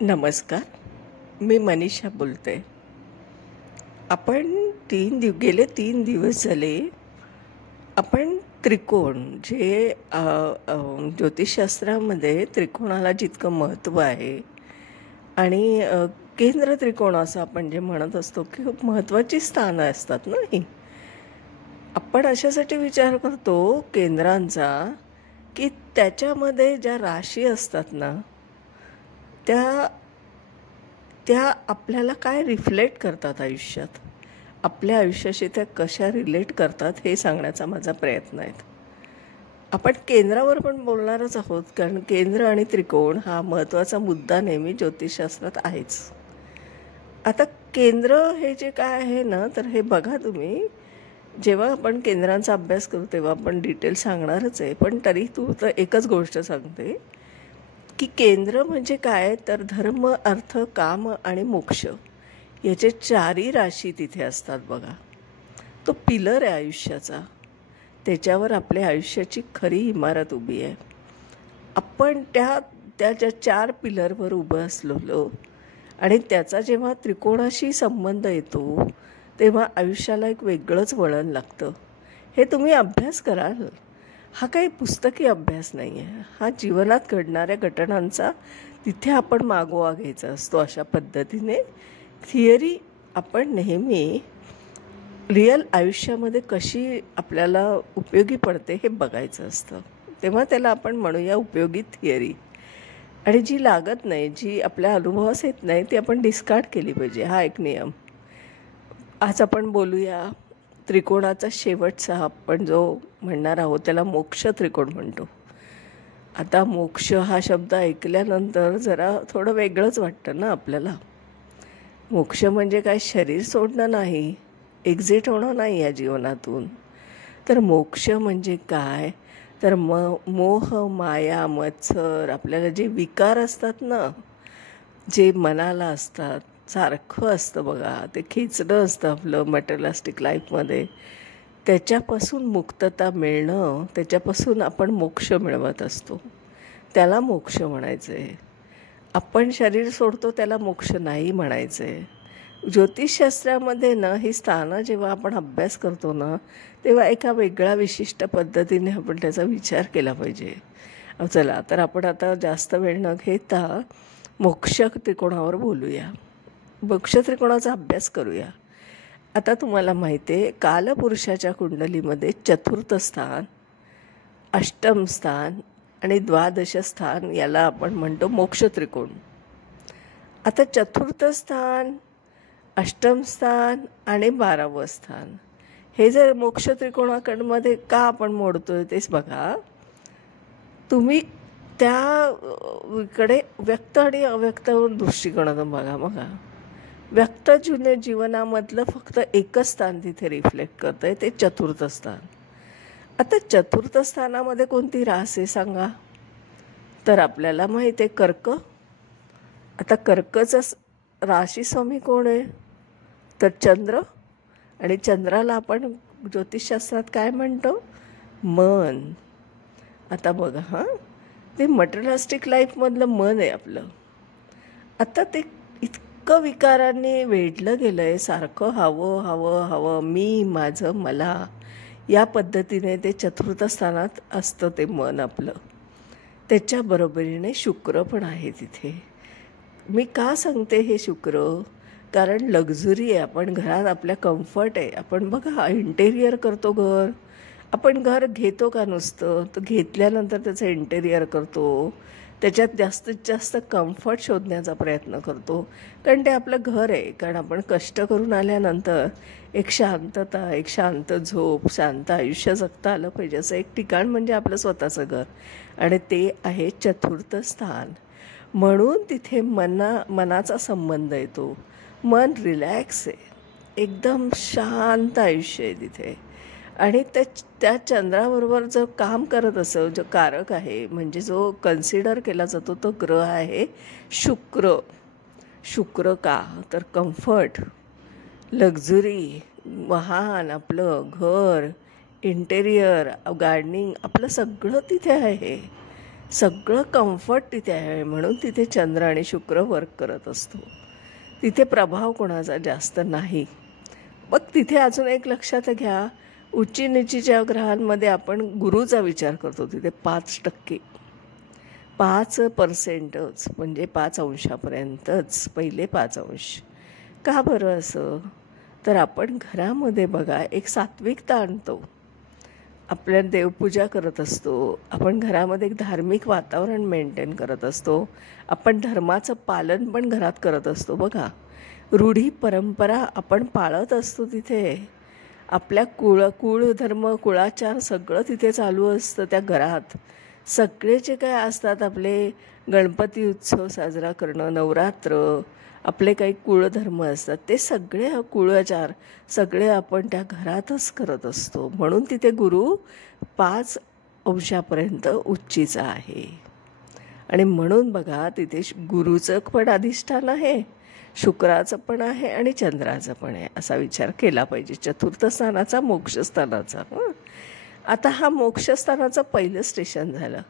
नमस्कार. मी मनीषा बोलते. आपण गेले 3 दिवस झाले आपण त्रिकोण जे ज्योतिषशास्त्रामध्ये त्रिकोणाला जितकं महत्त्व आहे आणि केंद्र त्रिकोण असं आपण जे म्हणत असतो की खूप महत्त्वाची स्थानं असतात ना ही. आपण अशासाठी विचार करतो केंद्रांचा की त्याच्यामध्ये ज्या राशी असतात ना त्या त्या आपल्याला काय रिफ्लेक्ट करतात आयुष्यात, आपल्या आयुष्याशी त्या कशा रिलेट करतात हे सांगण्याचा माझा प्रयत्न आहे. आपण केंद्रावर पण बोलणारच आहोत कारण केंद्र आणि त्रिकोण हा महत्त्वाचा मुद्दा नेहमी ज्योतिषशास्त्रात आहेच. आता केंद्र हे जे काय आहे ना, तर हे बघा तुम्ही, जेव्हा आपण केंद्रांचा अभ्यास करू तेव्हा आपण डिटेल सांगणारच आहे, पण तरी तू तर एकच गोष्ट सांगते की केंद्र म्हणजे काय, तर धर्म, अर्थ, काम आणि मोक्ष याचे 4ही राशी तिथे असतात बघा. तो पिलर आहे आयुष्याचा, त्याच्यावर आपल्या आयुष्याची खरी इमारत उभी आहे. आपण त्या ज्या 4 पिलरवर उभं असलेलो आणि त्याचा जेव्हा त्रिकोणाशी संबंध येतो तेव्हा आयुष्याला एक वेगळंच वळण लागतं. हे तुम्ही अभ्यास कराल. हा काही पुस्तकी अभ्यास नाही आहे, हा जीवनात घडणाऱ्या घटनांचा तिथे आपण मागोवा घ्यायचा असतो. अशा पद्धतीने थिअरी आपण नेहमी रिअल आयुष्यामध्ये कशी आपल्याला उपयोगी पडते हे बघायचं असतं. तेव्हा त्याला आपण म्हणूया उपयोगी थिअरी. आणि जी लागत नाही, जी आपल्या अनुभवास येत नाही, ती आपण डिस्कार्ड केली पाहिजे. हा एक नियम. आज आपण बोलूया त्रिकोणाचा शेवटचा आपण जो म्हणणार आहोत त्याला मोक्ष त्रिकोण म्हणतो. आता मोक्ष हा शब्द ऐकल्यानंतर जरा थोडं वेगळंच वाटतं ना आपल्याला. मोक्ष म्हणजे काय, शरीर सोडणं नाही, एक्झिट होणं नाही या जीवनातून. तर मोक्ष म्हणजे काय, तर मोह, माया, मत्सर, आपल्याला जे विकार असतात ना, जे मनाला असतात, सारखं असतं बघा, ते खेचणं असतं आपलं मटेरियलिस्टिक लाईफमध्ये, त्याच्यापासून मुक्तता मिळणं, त्याच्यापासून आपण मोक्ष मिळवत असतो, त्याला मोक्ष म्हणायचं आहे. आपण शरीर सोडतो त्याला मोक्ष नाही म्हणायचं आहे. ज्योतिषशास्त्रामध्ये ना ही स्थानं जेव्हा आपण अभ्यास करतो ना तेव्हा एका वेगळ्या विशिष्ट पद्धतीने आपण त्याचा विचार केला पाहिजे. चला तर आपण आता जास्त वेळ न घेता मोक्ष त्रिकोणावर बोलूया, मोक्ष त्रिकोणाचा अभ्यास करूया. आता तुम्हाला माहिती आहे कालपुरुषाच्या कुंडलीमध्ये 4थ स्थान, 8म स्थान आणि 12 स्थान याला आपण म्हणतो मोक्ष त्रिकोण. आता 4थ स्थान, 8म स्थान आणि 12वं स्थान हे जर मोक्ष त्रिकोणाकडमध्ये का आपण मोडतोय तेच बघा तुम्ही. त्याकडे व्यक्त आणि अव्यक्त दृष्टिकोनातून बघा. व्यक्त जीवनामधलं फक्त एकच स्थान तिथे रिफ्लेक्ट करतं आहे, ते 4थ स्थान. आता 4थ स्थानामध्ये कोणती रास आहे सांगा, तर आपल्याला माहीत आहे कर्क. आता कर्कचा राशी स्वामी कोण आहे, तर चंद्र. आणि चंद्राला आपण ज्योतिषशास्त्रात काय म्हणतो, मन. आता बघा हां, ते मटेरियलिस्टिक लाईफमधलं मन आहे आपलं. आता ते इतकं विकारांनी वेढलं गेलं आहे, सारखं हवं हवं हवं, मी, माझं, मला, या पद्धतीने ते 4थ स्थानात असतं ते मन आपलं. त्याच्याबरोबरीने शुक्र पण आहे तिथे. मी का सांगते हे शुक्र, कारण लक्झरी आहे. आपण घरात आपल्या कम्फर्ट आहे. आपण बघा इंटेरियर करतो घर, आपण घर घेतो का नुसतं, तर घेतल्यानंतर त्याचं इंटेरियर करतो, त्याच्यात जास्तीत जास्त कम्फर्ट शोधण्याचा प्रयत्न करतो, कारण ते आपलं घर आहे. कारण आपण कष्ट करून आल्यानंतर एक शांतता, एक शांत झोप, शांत आयुष्य जगता आलं पाहिजे असं एक ठिकाण म्हणजे आपलं स्वतःचं घर, आणि ते आहे 4थ स्थान. म्हणून तिथे मनाचा संबंध येतो. मन रिलॅक्स आहे, एकदम शांत आयुष्य आहे तिथे. आणि त्या चंद्राबरोबर जो काम करत असं जो कारक आहे, म्हणजे जो कन्सिडर केला जातो, तो ग्रह आहे शुक्र. शुक्र का, तर कम्फर्ट, लक्झरी, वाहन, आपलं घर, इंटेरियर, गार्डनिंग, आपलं सगळं तिथे आहे. सगळं कम्फर्ट तिथे आहे, म्हणून तिथे चंद्र आणि शुक्र वर्क करत असतो. तिथे प्रभाव कोणाचा जास्त नाही. मग तिथे अजून एक लक्षात घ्या, उच्ची निचीच्या ग्रहांमध्ये आपण गुरुचा विचार करतो. तिथे 5%, 5%च, म्हणजे 5 अंशापर्यंतच, पहिले 5 अंश. का बरं असं? तर आपण घरामध्ये बघा एक सात्विकता आणतो, आपल्या देवपूजा करत असतो, आपण घरामध्ये एक धार्मिक वातावरण मेंटेन करत असतो, आपण धर्माचं पालन पण घरात करत असतो. बघा, रूढी परंपरा आपण पाळत असतो. तिथे आपल्या कुळ धर्म, कुळाचार सगळं तिथे चालू असतं त्या घरात. सगळे जे काय असतात, आपले गणपती उत्सव साजरा करणं, नवरात्र, आपले काही कुळधर्म असतात, ते सगळे कुळाचार सगळे आपण त्या घरातच करत असतो. म्हणून तिथे गुरु 5 अंशापर्यंत उच्चीचा आहे. आणि म्हणून बघा, तिथे गुरुचं पण अधिष्ठान आहे, शुक्राचं पण आहे आणि चंद्राचं पण आहे, असा विचार केला पाहिजे. चतुर्थ स्थानाचा, मोक्षस्थानाचा. आता हा मोक्षस्थानाचं पहिलं स्टेशन झालं.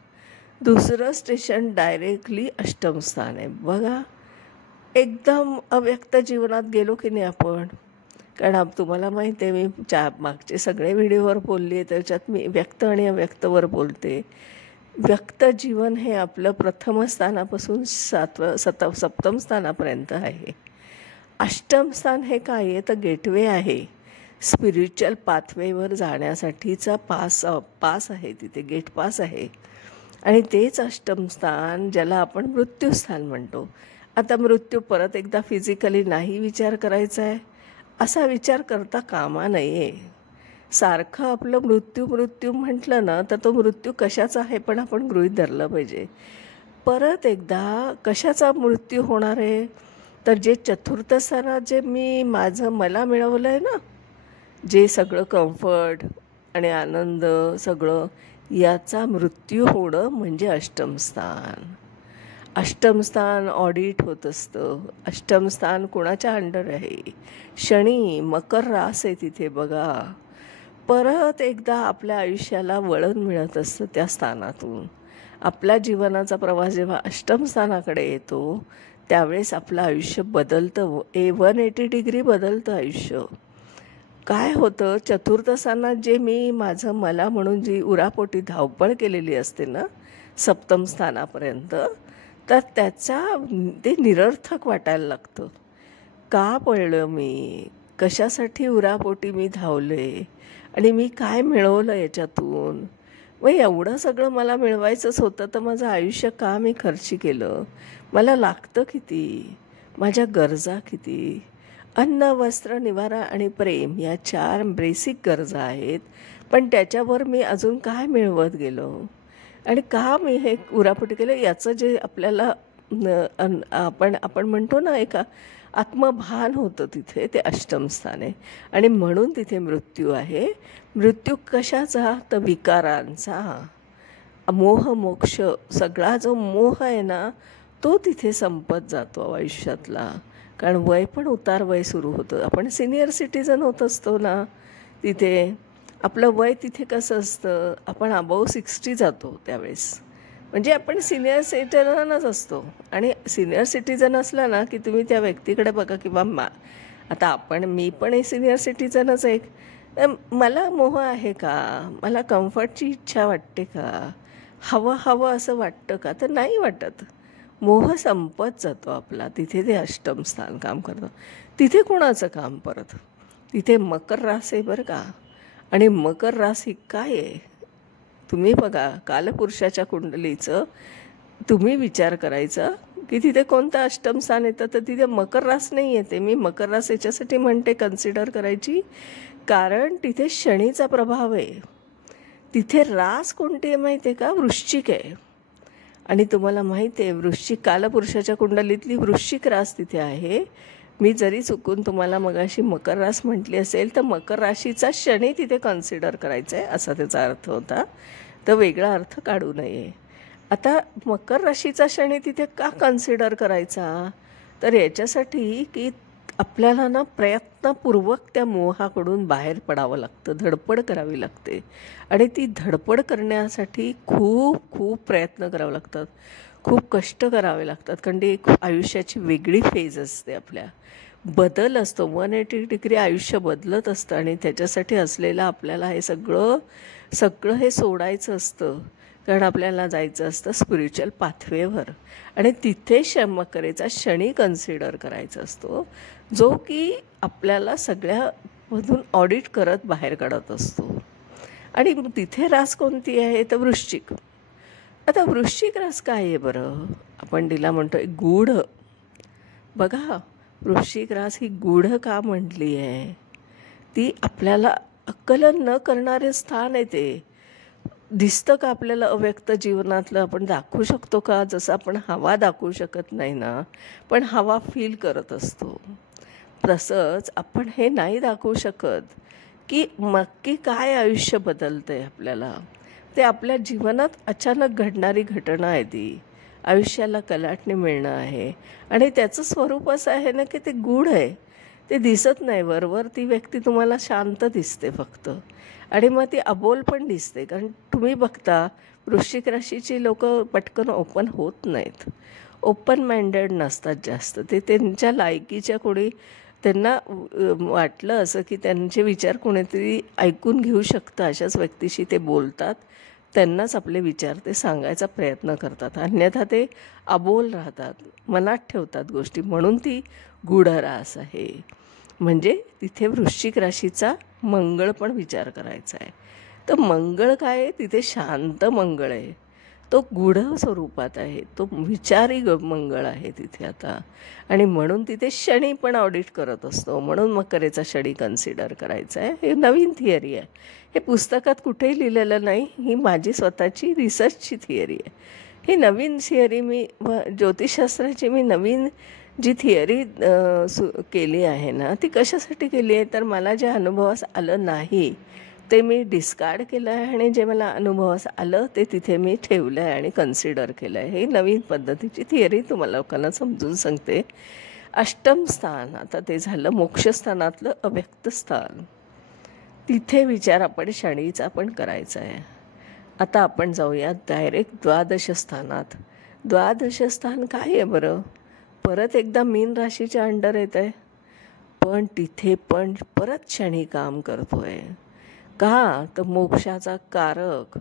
दुसरं स्टेशन डायरेक्टली अष्टम स्थान आहे. बघा, एकदम अव्यक्त जीवनात गेलो की नाही आपण. कारण तुम्हाला माहिती आहे, मी मागचे सगळे व्हिडिओवर बोलली आहे, त्याच्यात मी व्यक्त आणि अव्यक्तवर बोलते. व्यक्त जीवन हे आपलं प्रथम स्थानापासून सप्तम स्थानापर्यंत आहे. अष्टम स्थान हे काय आहे? तर गेटवे आहे, स्पिरिच्युअल पाथवेवर जाण्यासाठीचा पास आहे. तिथे गेट पास आहे. आणि तेच अष्टम स्थान, ज्याला आपण मृत्यूस्थान म्हणतो. आता मृत्यू परत एकदा फिजिकली नाही विचार करायचा आहे, असा विचार करता कामा नये. सारखं आपलं मृत्यू म्हटलं ना, तर तो मृत्यू कशाचा आहे पण आपण गृहीत धरलं पाहिजे. परत एकदा कशाचा मृत्यू होणार आहे? तर जे चतुर्थ स्थानात जे मला मिळवलं आहे ना, जे सगळं कम्फर्ट आणि आनंद सगळं, याचा मृत्यू होणं म्हणजे अष्टम स्थान. अष्टम स्थान ऑडिट होत असतं. अष्टम स्थान कोणाच्या अंडर आहे? शनी, मकर रास आहे तिथे. बघा, परत एकदा आपल्या आयुष्याला वळण मिळत असतं त्या स्थानातून. आपल्या जीवनाचा प्रवास जेव्हा अष्टम स्थानाकडे येतो, त्यावेळेस आपलं आयुष्य बदलतं. 180 डिग्री बदलतं आयुष्य. काय होतं, चतुर्थ स्थानात जे मला म्हणून जी उरापोटी धावपळ केलेली असते ना सप्तम स्थानापर्यंत, तर ते निरर्थक वाटायला लागतं. का पळलं मी? कशासाठी उरापोटी मी धावले? आणि मी काय मिळवलं याच्यातून? मग एवढं सगळं मला मिळवायचंच होतं, तर माझं आयुष्य का मी खर्ची केलं? मला लागतं किती? माझ्या गरजा किती? अन्न, वस्त्र, निवारा आणि प्रेम या 4 बेसिक गरजा आहेत. पण त्याच्यावर मी अजून काय मिळवत गेलो? आणि का मी हे उरापोटी केलं? याचं जे आपल्याला आपण म्हणतो ना, एका आत्मभान होतं तिथे, ते अष्टम स्थान आहे. आणि म्हणून तिथे मृत्यू आहे. मृत्यू कशाचा? तर विकारांचा. मोह मोक्ष, सगळा जो मोह आहे ना, तो तिथे संपत जातो आयुष्यातला. कारण वय पण उतार वय सुरू होतं. आपण सिनियर सिटीजन होत असतो ना तिथे. आपलं वय तिथे कसं असतं, आपण अबाव 60 जातो त्यावेळेस. म्हणजे आपण सिनियर सिटीजनच असतो. आणि सिनियर सिटीजन असला ना की तुम्ही त्या व्यक्तीकडे बघा, किंवा आता मी पण सिनियर सिटीजनच आहे. मला मोह आहे का? मला कम्फर्टची इच्छा वाटते का? हवं असं वाटतं का? तर नाही वाटत. मोह संपत जातो आपला. तिथे ते अष्टम स्थान काम करतं. तिथे कोणाचं काम? परत तिथे मकर रास आहे बरं का. आणि मकर रास ही काय आहे? तुम्ही बघा, कालपुरुषाच्या कुंडलीचं तुम्ही विचार करायचा की तिथे कोणतं अष्टम स्थान येतं, तर तिथे मकर रास नाही येते. मी मकर रास याच्यासाठी म्हणते कन्सिडर करायची, कारण तिथे शनीचा प्रभाव आहे. तिथे रास कोणती आहे माहिती आहे का? वृश्चिक आहे. आणि तुम्हाला माहिती आहे, वृश्चिक कालपुरुषाच्या कुंडलीतली वृश्चिक रास तिथे आहे. मी जरी चुकून तुम्हाला मगाशी मकर रास म्हटली असेल, तर मकर राशीचा शनी तिथे कन्सिडर करायचा आहे, असा त्याचा अर्थ होता. तर वेगळा अर्थ काढू नये. आता मकर राशीचा शनी तिथे का कन्सिडर करायचा? तर याच्यासाठी की आपल्याला ना प्रयत्नपूर्वक त्या मोहाकडून बाहेर पडावं लागतं, धडपड करावी लागते. आणि ती धडपड करण्यासाठी खूप खूप प्रयत्न करावे लागतात, खूप कष्ट करावे लागतात. कारण ती एक आयुष्याची वेगळी फेज असते. आपल्या बदल असतो, 180 डिग्री आयुष्य बदलत असतं. आणि त्याच्यासाठी असलेलं आपल्याला हे सगळं सगळं हे सोडायचं असतं. कारण आपल्याला जायचं असतं स्पिरिच्युअल पाथवेवर. आणि तिथे क्षमकरेचा क्षणी कन्सिडर करायचा असतो, जो की आपल्याला सगळ्यामधून ऑडिट करत बाहेर काढत असतो. आणि तिथे रास कोणती आहे तर वृश्चिक. आता वृश्चिक रास काय आहे बरं? आपण तिला म्हणतो गूढ. बघा, वृश्चिक रास ही गूढ का म्हटली आहे? ती आपल्याला आकलन न करणारे स्थान आहे. ते दिसतं का आपल्याला अव्यक्त जीवनातलं? आपण दाखवू शकतो का? जसं आपण हवा दाखवू शकत नाही ना, पण हवा फील करत असतो. तसंच आपण हे नाही दाखवू शकत की नक्की काय आयुष्य बदलतं आहे आपल्याला. ते आपल्या जीवनात अचानक घडणारी घटना आहे. ती आयुष्याला कलाटणी मिळणं आहे. आणि त्याचं स्वरूप असं आहे ना की ते गूढ आहे. ते दिसत नाही. वरवर ती व्यक्ती तुम्हाला शांत दिसते फक्त. आणि मग ती अबोल पण दिसते. कारण तुम्ही बघता वृश्चिक राशीची लोक पटकन ओपन होत नाहीत, ओपन माइंडेड नसतात जास्त. ते त्यांच्या लायकीच्या कोणी त्यांना वाटलं असं की त्यांचे विचार कोणीतरी ऐकून घेऊ शकतं, अशाच व्यक्तीशी ते बोलतात. त्यांनाच आपले विचार ते सांगायचा प्रयत्न करतात. अन्यथा ते अबोल राहतात, मनात ठेवतात गोष्टी. म्हणून ती गूढ रास आहे. म्हणजे तिथे वृश्चिक राशीचा मंगळ पण विचार करायचा आहे. तर मंगळ काय आहे? तिथे शांत मंगळ आहे. तो गूढ स्वरूपात आहे. तो विचारी मंगळ आहे तिथे आता. आणि म्हणून तिथे शनी पण ऑडिट करत असतो. म्हणून मकरेचा शनी कन्सिडर करायचा आहे. हे नवीन थिअरी आहे. हे पुस्तकात कुठेही लिहिलेलं नाही. ही माझी स्वतःची रिसर्चची थिअरी आहे. ही नवीन थिअरी मी ज्योतिषशास्त्राची मी नवीन जी थिअरी केली आहे ना, ती कशासाठी केली आहे तर मला जे अनुभवास आलं नाही ते मी डिस्कार्ड केलं आहे. आणि जे मला अनुभवास आलं ते तिथे मी ठेवलं आहे आणि कन्सिडर केलं आहे. ही नवीन पद्धतीची थिअरी तुम्हाला लोकांना समजून सांगते. अष्टम स्थान, आता ते झालं मोक्षस्थानातलं अव्यक्त स्थान. तिथे विचार आपण शनीचा पण करायचा आहे. आता आपण जाऊया डायरेक्ट द्वादश स्थानात. द्वादश स्थान काय आहे बरं? परत एकदा मीन राशीच्या अंडर येत आहे. पण तिथे पण परत शनी काम करतोय. का तर मोक्षाचा कारक.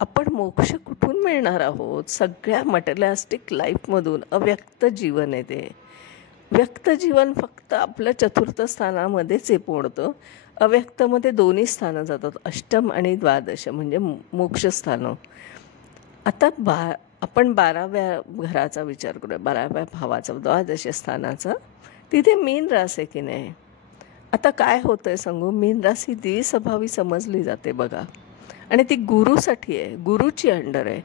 आपण मोक्ष कुठून मिळणार आहोत? सगळ्या मटेरियलिस्टिक लाईफमधून. अव्यक्त जीवन आहे ते. व्यक्त जीवन फक्त आपल्या चतुर्थ स्थानामध्येच पोळतं. अव्यक्तमध्ये दोन्ही स्थानं जातात, अष्टम आणि द्वादश म्हणजे मोक्षस्थानं. आता आपण 12व्या घराचा विचार करूया, 12व्या भावाचा, द्वादश स्थानाचा. तिथे मीन रास आहे की नाही. आता काय होतं आहे सांगू? मीन रास ही द्विस्वभावी समजली जाते बघा. आणि ती गुरुसाठी आहे, गुरुची अंडर आहे.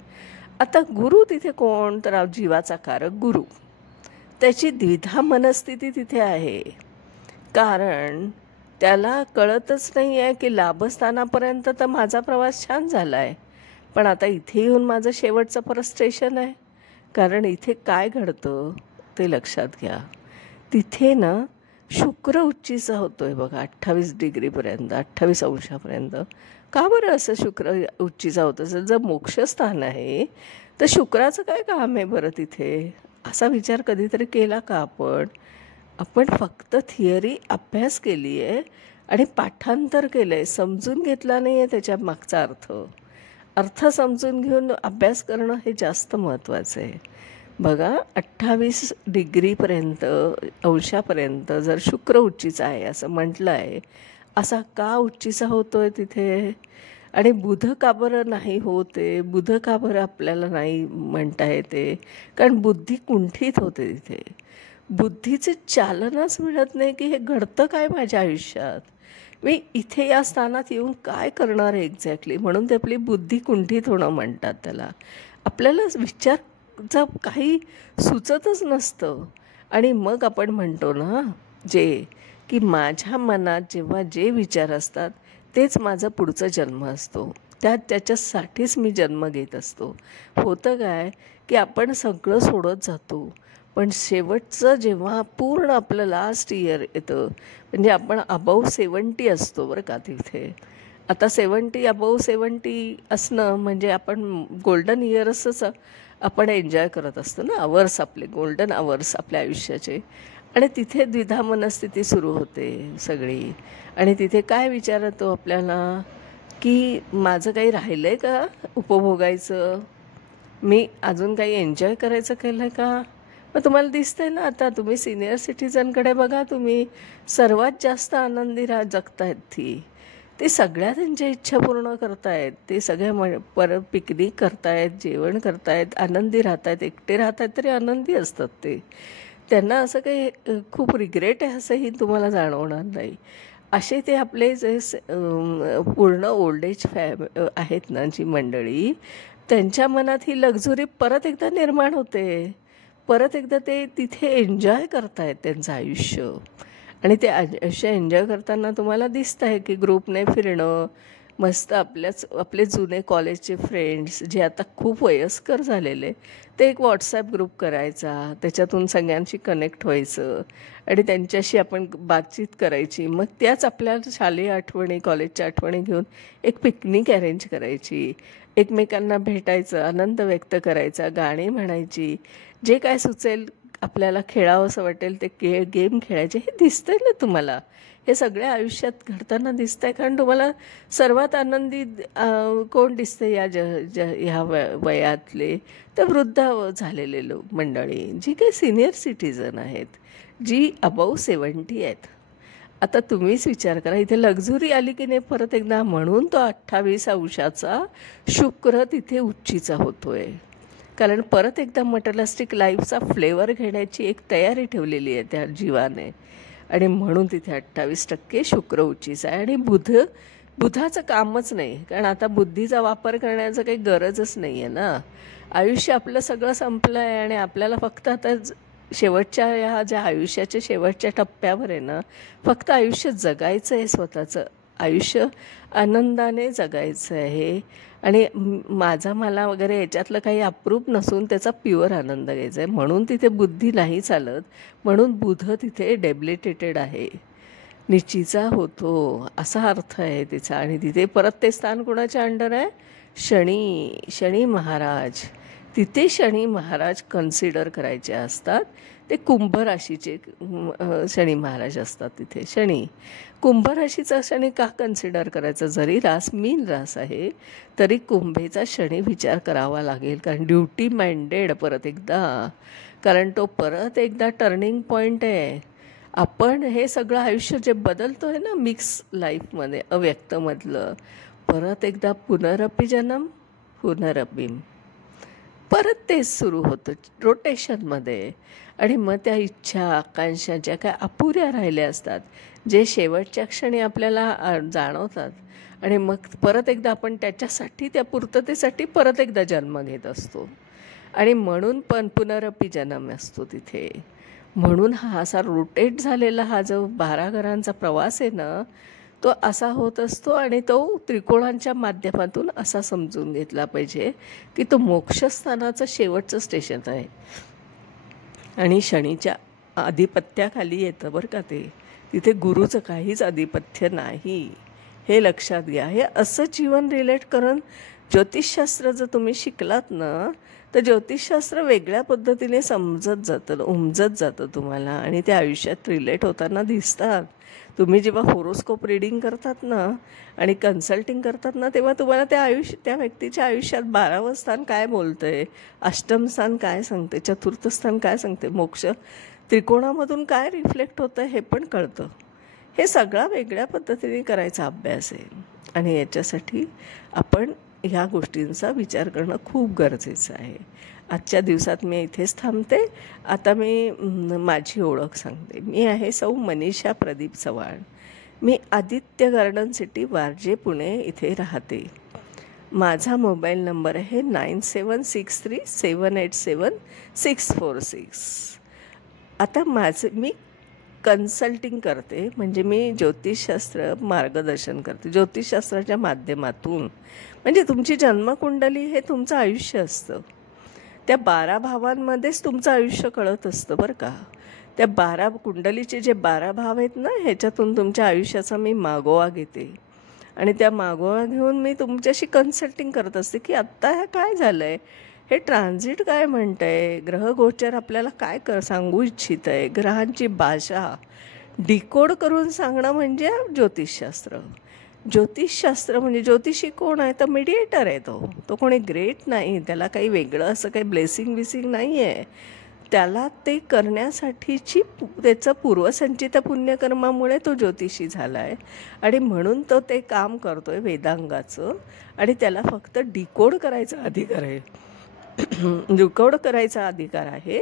आता गुरु तिथे कोण? तर जीवाचा कारक गुरु. त्याची द्विधा मनस्थिती तिथे आहे. कारण त्याला कळतच नाही आहे की लाभस्थानापर्यंत तर माझा प्रवास छान झाला आहे, पण आता इथे येऊन माझं शेवटचं फ्रस्ट्रेशन आहे. कारण इथे काय घडतं ते लक्षात घ्या. तिथे ना शुक्र उच्चीचा होतो आहे बघा, 28 डिग्रीपर्यंत, 28 अंशापर्यंत. का बरं असं शुक्र उच्चीचा होत असेल? जर मोक्षस्थान आहे तर शुक्राचं काय काम आहे बरं तिथे? असा विचार कधीतरी केला का आपण फक्त थिअरी अभ्यास केली आहे आणि पाठांतर केलं आहे, समजून घेतला नाही आहे त्याच्या मागचा अर्थ समजून घेऊन अभ्यास करणं हे जास्त महत्त्वाचं आहे. बघा, 28 डिग्रीपर्यंत अंशापर्यंत जर शुक्र उच्चीचा आहे असं म्हटलं आहे, असा का उच्चीचा होतो आहे तिथे? आणि बुध का बरं नाही होते? बुध का बरं आपल्याला नाही म्हणता येते? कारण बुद्धी कुंठित होते तिथे. बुद्धीचे चालनाच मिळत नाही की हे घडतं काय माझ्या आयुष्यात, मी इथे या स्थानात येऊन काय करणार आहे एक्झॅक्टली. म्हणून ते आपली बुद्धी कुंठित होणं म्हणतात त्याला. आपल्याला विचारचं काही सुचतच नसतं. आणि मग आपण म्हणतो ना की माझ्या मनात जेव्हा जे विचार असतात तेच माझा पुढचा जन्म असतो, त्याच्यासाठीच मी जन्म घेत असतो. होतं काय की आपण सगळं सोडत जातो, पण शेवटचं जेव्हा पूर्ण आपलं लास्ट इयर येतं, म्हणजे आपण अबाव 70 असतो बरं का तिथे. आता 70 अबाव 70 असणं म्हणजे आपण गोल्डन इयर्सच आपण एन्जॉय करत असतो ना, अवर्स आपले गोल्डन अवर्स आपल्या आयुष्याचे. आणि तिथे द्विधा मनस्थिती सुरू होते सगळी. आणि तिथे काय विचार येतो आपल्याला, की माझं काही राहिलं आहे का उपभोगायचं, मी अजून काही एन्जॉय करायचं केलं आहे का. मग तुम्हाला दिसतंय ना, आता तुम्ही सिनियर सिटीजनकडे बघा, तुम्ही सर्वात जास्त आनंदी जगतायत ते सगळ्या त्यांच्या इच्छा पूर्ण करतायत, ते सगळ्या परत पिकनिक करतायत, जेवण करतायत, आनंदी राहतायत, एकटे राहतायत तरी आनंदी असतात ते. त्यांना असं काही खूप रिग्रेट आहे असंही तुम्हाला जाणवणार नाही. असे ते आपले जे पूर्ण ओल्ड एज आहेत ना जी मंडळी, त्यांच्या मनात ही लक्झुरी परत एकदा निर्माण होते. परत एकदा ते तिथे एन्जॉय करतायत त्यांचं आयुष्य. आणि ते आयुष्य एन्जॉय करताना तुम्हाला दिसत आहे की ग्रुपने फिरणं, मस्त आपले जुने कॉलेजचे फ्रेंड्स जे आता खूप वयस्कर झालेले, ते एक व्हॉट्सॲप ग्रुप करायचा, त्याच्यातून सगळ्यांशी कनेक्ट व्हायचं आणि त्यांच्याशी आपण बातचीत करायची. मग त्याच आपल्या शालेय आठवणी, कॉलेजच्या आठवणी घेऊन एक पिकनिक अरेंज करायची, एकमेकांना भेटायचं, आनंद व्यक्त करायचा, गाणी म्हणायची, जे काय सुचेल आपल्याला खेळावं असं वाटेल ते गेम खेळायचे. हे दिसतंय ना तुम्हाला, हे सगळ्या आयुष्यात घडताना दिसतंय. कारण तुम्हाला सर्वात आनंदी कोण दिसते ह्या वयातले, तर वृद्ध झालेले मंडळी, जी काही सिनियर सिटीजन आहेत, जी अबाव 70 आहेत. आता तुम्हीच विचार करा, इथे लक्झुरी आली की नाही परत एकदा. म्हणून तो 28 अंशाचा शुक्र तिथे उच्चीचा होतोय, कारण परत एकदा मटेरियलिस्टिक लाईफचा फ्लेवर घेण्याची एक तयारी ठेवलेली आहे त्या जीवाने. आणि म्हणून तिथे 28% शुक्र उच्चीचा आहे. आणि बुधाचं कामच नाही, कारण आता बुद्धीचा वापर करण्याचं काही गरजच नाही आहे ना. आयुष्य आपलं सगळं संपलं आहे आणि आपल्याला फक्त आता शेवटच्या ह्या ज्या आयुष्याच्या शेवटच्या टप्प्यावर आहे ना, फक्त आयुष्य जगायचं आहे, स्वतःचं आयुष्य आनंदाने जगायचं आहे. आणि मला वगैरे याच्यातलं काही अप्रूप नसून त्याचा प्युअर आनंद घ्यायचा आहे. म्हणून तिथे बुद्धी नाही चालत, म्हणून बुध तिथे डेबिलिटेटेड आहे, निचीचा होतो, असा अर्थ आहे तिचा. आणि तिथे परत ते स्थान कोणाच्या अंडर आहे, शनी महाराज. तिथे शनी महाराज कन्सिडर करायचे असतात. ते कुंभ राशीचे शनी महाराज असतात तिथे. कुंभ राशीचा शनी का कन्सिडर करायचा, जरी रास मीन रास आहे तरी कुंभेचा शनी विचार करावा लागेल, कारण ड्युटी माइंडेड परत एकदा, कारण तो परत एकदा टर्निंग पॉईंट आहे. आपण हे सगळं आयुष्य जे बदलतो आहे ना मिक्स लाईफमध्ये, अव्यक्तमधलं, परत एकदा पुनरपी जन्म पुनरपीम, परत तेच सुरू होतं रोटेशनमध्ये. आणि मग त्या इच्छा आकांक्षा ज्या काय अपुऱ्या राहिल्या असतात, जे शेवटच्या क्षणी आपल्याला जाणवतात, आणि मग परत एकदा आपण त्याच्यासाठी, त्या पूर्ततेसाठी परत एकदा जन्म घेत असतो. आणि म्हणून पण पुनरपी जन्म असतो तिथे. म्हणून हा असा रोटेट झालेला हा जो 12 घरांचा प्रवास आहे ना, तो असा होत असतो. आणि तो त्रिकोणांच्या माध्यमातून असा समजून घेतला पाहिजे की तो मोक्षस्थानाचं शेवटचं स्टेशन आहे आणि शनीच्या आधिपत्याखाली येतं बरं का ते. तिथे गुरुचं काहीच आधिपत्य नाही, हे लक्षात घ्या. हे असं जीवन रिलेट करून ज्योतिषशास्त्र जर तुम्ही शिकलात ना, तर ज्योतिषशास्त्र वेगळ्या पद्धतीने समजत जातं, उमजत जातं तुम्हाला, आणि ते आयुष्यात रिलेट होताना दिसतात. तुम्ही जेव्हा होरोस्कोप रीडिंग करतात ना आणि कन्सल्टिंग करतात ना, तेव्हा तुम्हाला त्या व्यक्तीच्या आयुष्यात 12वं स्थान काय बोलतं आहे, अष्टम स्थान काय सांगते, चतुर्थ स्थान काय सांगते, मोक्ष त्रिकोणामधून काय रिफ्लेक्ट होतं हे पण कळतं. हे सगळा वेगळ्या पद्धतीने करायचा अभ्यास आहे. आणि याच्यासाठी आपण ह्या गोष्टींचा विचार करणं खूप गरजेचं आहे. आजच्या दिवसात मी इथेच थांबते. आता मी माझी ओळख सांगते. मी आहे सौ मनीषा प्रदीप चव्हाण. मी आदित्य गार्डन सिटी, वारजे, पुणे इथे राहते. माझा मोबाईल नंबर आहे 9763787646. आता मी कन्सल्टिंग करते, म्हणजे मी ज्योतिषशास्त्र मार्गदर्शन करते ज्योतिषशास्त्राच्या माध्यमातून. म्हणजे तुमची जन्मकुंडली हे तुमचं आयुष्य असतं. त्या 12 भावांमध्येच तुमचं आयुष्य कळत असतं बरं का. त्या 12 कुंडलीचे जे 12 भाव आहेत ना, ह्याच्यातून तुमच्या आयुष्याचा मी मागोवा घेते आणि त्या मागोवा घेऊन मी तुमच्याशी कन्सल्टिंग करत असते की आत्ता ह्या काय झालं आहे, हे ट्रान्झिट काय म्हणतं आहे, ग्रहगोचर आपल्याला काय सांगू इच्छित आहे. ग्रहांची भाषा डिकोड करून सांगणं म्हणजे ज्योतिषशास्त्र. ज्योतिषशास्त्र म्हणजे ज्योतिषी कोण आहे, तर मीडिएटर आहे. तो कोणी ग्रेट नाही, त्याला काही वेगळं असं काही ब्लेसिंग बिसिंग नाही आहे. त्याला ते करण्यासाठीची त्याचं पूर्वसंचित पुण्यकर्मामुळे तो ज्योतिषी झाला आहे आणि म्हणून तो ते काम करतो आहे वेदांगाचं. आणि त्याला फक्त डिकोड करायचा अधिकार आहे, डिकोड करायचा अधिकार आहे.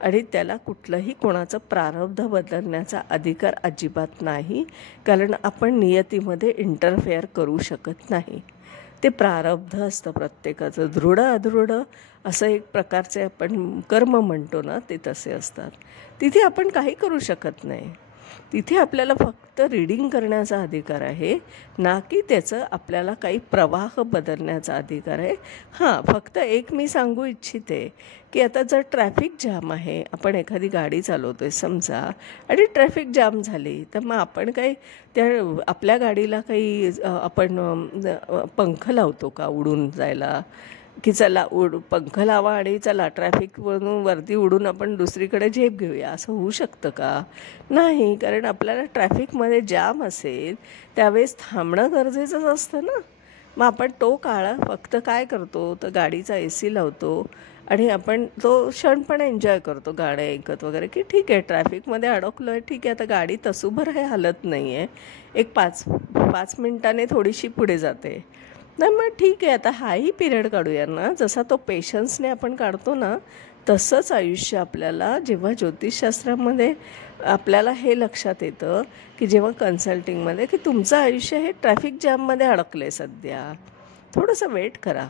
आणि त्याला कुठलंही कोणाचं प्रारब्ध बदलण्याचा अधिकार अजिबात नाही, कारण आपण नियतीमध्ये इंटरफेअर करू शकत नाही. ते प्रारब्ध असतं प्रत्येकाचं. दृढ अदृढ असं एक प्रकारचे आपण कर्म म्हणतो ना, ते तसे असतात. तिथे आपण काही करू शकत नाही. तिथे आपल्याला फक्त रीडिंग करण्याचा अधिकार आहे, ना की त्याचं आपल्याला काही प्रवाह बदलण्याचा अधिकार आहे. हां, फक्त एक मी सांगू इच्छिते की आता जर ट्रॅफिक जाम आहे, आपण एखादी गाडी चालवतो आहे समजा आणि ट्रॅफिक जाम झाली, तर मग आपण काही त्या आपल्या गाडीला काही आपण पंख लावतो का उडून जायला, की चला पंख लावा आणि चला ट्रॅफिकवरून वरती उडून आपण दुसरीकडे झेप घेऊया, असं होऊ शकतं का? नाही, कारण आपल्याला ट्रॅफिकमध्ये जाम असेल त्यावेळेस थांबणं गरजेचंच असतं ना. मग आपण तो काळ फक्त काय करतो, तर गाडीचा AC लावतो आणि आपण तो क्षण पण एन्जॉय करतो गाणे ऐकत वगैरे, की ठीक आहे ट्रॅफिकमध्ये अडकलो आहे, ठीक आहे आता गाडी तसूभर हे हलत नाही आहे, एक 5 मिनिटाने थोडीशी पुढे जाते. नाही मग ठीक आहे, आता हाही पिरियड काढूया ना. जसा तो पेशन्सने आपण काढतो ना, तसंच आयुष्य आपल्याला जेव्हा ज्योतिषशास्त्रामध्ये आपल्याला हे लक्षात येतं की जेव्हा कन्सल्टिंगमध्ये की तुमचं आयुष्य हे ट्रॅफिक जॅममध्ये अडकलं आहे सध्या, थोडंसं वेट करा,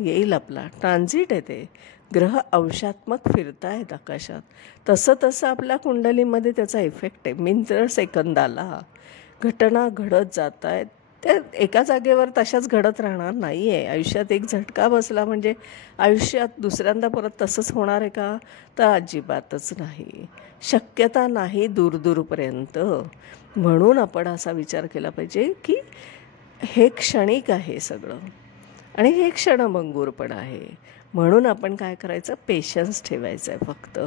येईल आपला ट्रान्झिट आहे. ते ग्रह अंशात्मक फिरतायत आकाशात, तसं आपल्या कुंडलीमध्ये त्याचा इफेक्ट आहे. मिनिट सेकंदाला घटना घडत जात आहेत. त्या एका जागेवर तशाच घडत राहणार नाही आहे. आयुष्यात एक झटका बसला म्हणजे आयुष्यात दुसऱ्यांदा परत तसंच होणार आहे का, तर अजिबातच नाही, शक्यता नाही दूरपर्यंत. म्हणून आपण असा विचार केला पाहिजे की हे क्षणिक आहे सगळं आणि हे क्षणभंगूर पण आहे. म्हणून आपण काय करायचं, पेशन्स ठेवायचं आहे फक्त.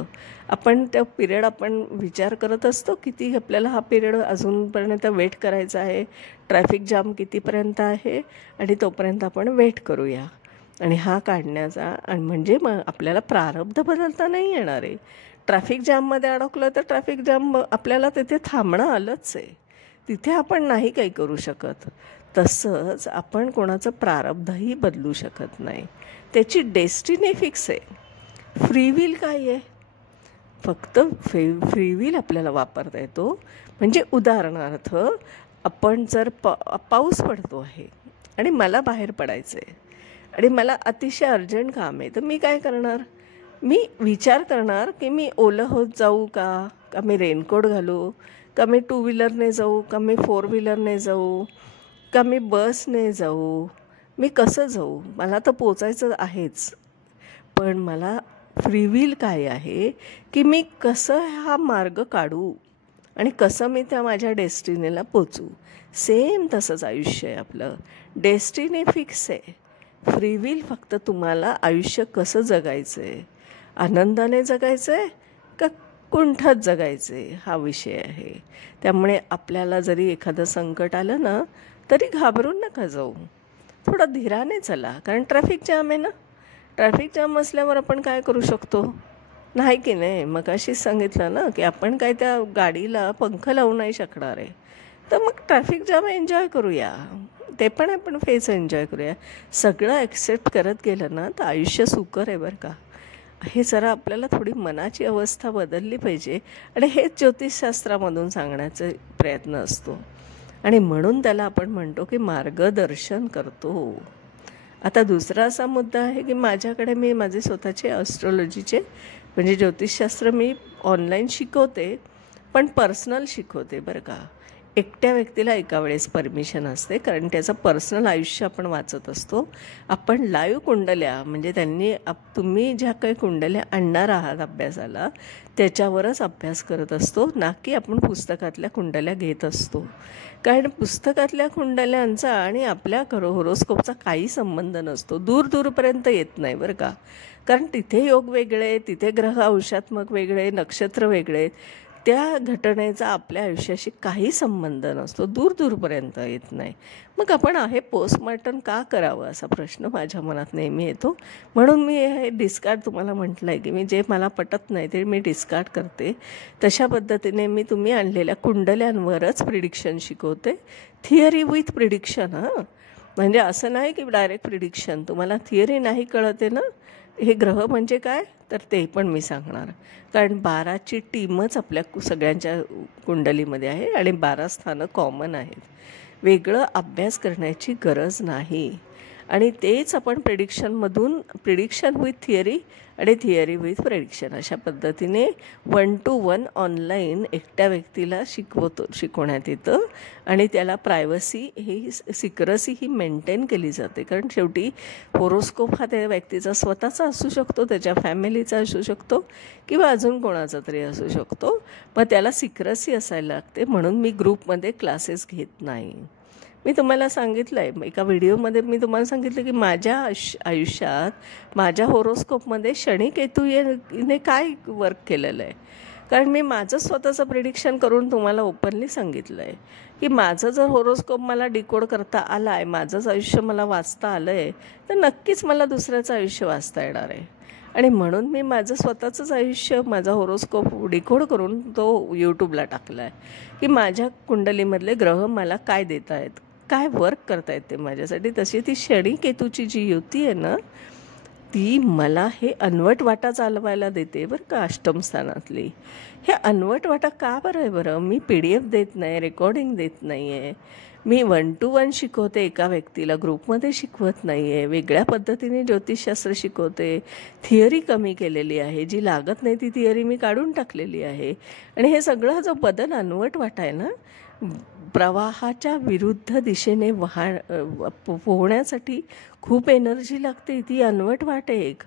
आपण त्या पिरियड आपण विचार करत असतो किती आपल्याला हा पिरियड अजूनपर्यंत वेट करायचा आहे, ट्रॅफिक जाम कितीपर्यंत आहे आणि तोपर्यंत आपण वेट करूया आणि हा काढण्याचा. आणि म्हणजे मग आपल्याला प्रारब्ध बदलता नाही येणार आहे. ट्रॅफिक जाममध्ये अडकलं तर ट्रॅफिक जाम आपल्याला तिथे थांबणं आलंच आहे, तिथे आपण नाही काही करू शकत. तसंच आपण कोणाचं प्रारब्धही बदलू शकत नाही, त्याची डेस्टिनी फिक्स आहे. फ्री विल काय आहे, फक्त फ्री विल आपल्याला वापरता येतो. म्हणजे उदाहरणार्थ आपण जर पाऊस पडतो आहे आणि मला बाहेर पडायचं आहे आणि मला अतिशय अर्जंट काम आहे, तर मी काय करणार, मी विचार करणार की मी ओलं होत जाऊ का मी रेनकोट घालू, का मी 2 व्हीलरने जाऊ, का मी 4 व्हीलरने जाऊ, का मी बसने जाऊ, मी कसं जाऊ, मला तर पोचायचं आहेच. पण मला फ्री विल काय आहे की मी कसं हा मार्ग काढू आणि कसं मी त्या माझ्या डेस्टिनीला पोचू. सेम तसंच आयुष्य आहे आपलं, डेस्टिनी फिक्स आहे. फ्री विल फक्त तुम्हाला आयुष्य कसं जगायचं आहे, आनंदाने जगायचं आहे का कुंठत जगायचं आहे, हा विषय आहे. त्यामुळे आपल्याला जरी एखादं संकट आलं ना, तरी घाबरून नका जाऊ, थोडं धीराने चला, कारण ट्रॅफिक जाम आहे ना. ट्रॅफिक जाम असल्यावर आपण काय करू शकतो, नाही की नाही. मग अशीच सांगितलं ना की आपण काय त्या गाडीला पंख लावू नाही शकणार आहे, तर मग ट्रॅफिक जाम एन्जॉय करूया, ते पण आपण फेस एन्जॉय करूया. सगळं ॲक्सेप्ट करत गेलं ना तर आयुष्य सुकर आहे बरं का. हे जरा आपल्याला थोडी मनाची अवस्था बदलली पाहिजे आणि हेच ज्योतिषशास्त्रामधून सांगण्याचा प्रयत्न असतो. आणि म्हणून त्याला आपण म्हणतो की मार्गदर्शन करतो. आता दुसरा असा मुद्दा आहे की माझ्याकडे मी माझे स्वतःचे ॲस्ट्रॉलॉजीचे म्हणजे ज्योतिषशास्त्र मी ऑनलाईन शिकवते, पण पर्सनल शिकवते बरं का. एकट्या व्यक्तीला एका वेळेस परमिशन असते, कारण त्याचं पर्सनल आयुष्य आपण वाचत असतो. आपण लाईव्ह कुंडल्या म्हणजे तुम्ही ज्या काही कुंडल्या आणणार आहात अभ्यासाला त्याच्यावरच अभ्यास करत असतो, ना की आपण पुस्तकातल्या कुंडल्या घेत असतो. कारण पुस्तकातल्या कुंडल्यांचा आणि आपल्या होरोस्कोपचा काही संबंध नसतो, दूरपर्यंत येत नाही बरं का. कारण तिथे योग वेगळे, तिथे ग्रह अंशात्मक वेगळे, नक्षत्र वेगळे, त्या घटनेचा आपल्या आयुष्याशी काही संबंध नसतो, दूरपर्यंत येत नाही. मग आपण हे पोस्टमॉर्टम का करावं असा प्रश्न माझ्या मनात नेहमी येतो. म्हणून मी हे डिस्कार्ड तुम्हाला म्हटलं आहे की मी जे मला पटत नाही ते मी डिस्कार्ड करते. तशा पद्धतीने मी तुम्ही आणलेल्या कुंडल्यांवरच प्रिडिक्शन शिकवते, थिअरी विथ प्रिडिक्शन. म्हणजे असं नाही की डायरेक्ट प्रिडिक्शन. तुम्हाला थिअरी नाही कळते ना, हे ग्रह म्हणजे काय तर ते पण मी सांगणार. कारण 12ची टीमच आपल्या सगळ्यांच्या कुंडलीमध्ये आहे आणि 12 स्थानं कॉमन आहेत. वेगळं अभ्यास करण्याची गरज नाही. आणि तेच आपण प्रिडिक्शन विथ थिअरी आणि थिअरी विथ प्रेडिक्शन अशा पद्धतीने 1 to 1 ऑनलाईन एकट्या व्यक्तीला शिकवण्यात येतं. आणि त्याला सिक्रेसी ही मेंटेन केली जाते. कारण शेवटी होरोस्कोप हा त्या व्यक्तीचा स्वतःचा असू शकतो, त्याच्या फॅमिलीचा असू शकतो किंवा अजून कोणाचा तरी असू शकतो. मग त्याला सिक्रेसी असायला लागते. म्हणून मी ग्रुपमध्ये क्लासेस घेत नाही. मी तुम्हाला सांगितलं आहे एका व्हिडिओमध्ये, मी तुम्हाला सांगितलं की माझ्या आयुष्यात माझ्या होरोस्कोपमध्ये शनी केतू याने काय वर्क केलेलं आहे. कारण मी माझं स्वतःचं प्रिडिक्शन करून तुम्हाला ओपनली सांगितलं आहे की माझं जर होरोस्कोप मला डिकोड करता आला आहे, माझंच आयुष्य मला वाचता आलं आहे, तर नक्कीच मला दुसऱ्याचं आयुष्य वाचता येणार आहे. आणि म्हणून मी माझं स्वतःचंच आयुष्य माझा होरोस्कोप डिकोड करून तो यूट्यूबला टाकला आहे की माझ्या कुंडलीमधले ग्रह मला काय देत आहेत, काय वर्क करतायत ते माझ्यासाठी. तशी ती शनी केतूची जी युती आहे ना, ती मला हे अनवट वाटा चालवायला देते बरं का. अष्टम स्थानातली हे अनवट वाटा का बरं आहे बरं. मी PDF देत नाही, रेकॉर्डिंग देत नाही आहे. मी 1 to 1 शिकवते एका व्यक्तीला, ग्रुपमध्ये शिकवत नाही आहे. वेगळ्या पद्धतीने ज्योतिषशास्त्र शिकवते. थिअरी कमी केलेली आहे, जी लागत नाही ती थिअरी मी काढून टाकलेली आहे. आणि हे सगळं जो बदल अनवट वाटा आहे ना, प्रवाहाच्या विरुद्ध दिशेने पोहण्यासाठी खूप एनर्जी लागते. ती अनवट वाट आहे एक,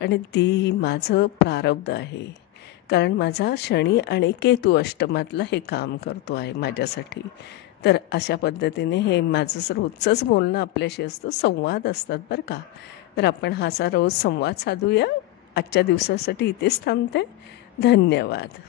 आणि ती माझं प्रारब्ध आहे. कारण माझा शनी आणि केतू अष्टमातला हे काम करतो आहे माझ्यासाठी. तर अशा पद्धतीने हे माझं रोजचंच बोलणं आपल्याशी असतं, संवाद असतात बरं का. तर आपण रोज संवाद साधूया. आजच्या दिवसासाठी इथेच थांबते. धन्यवाद.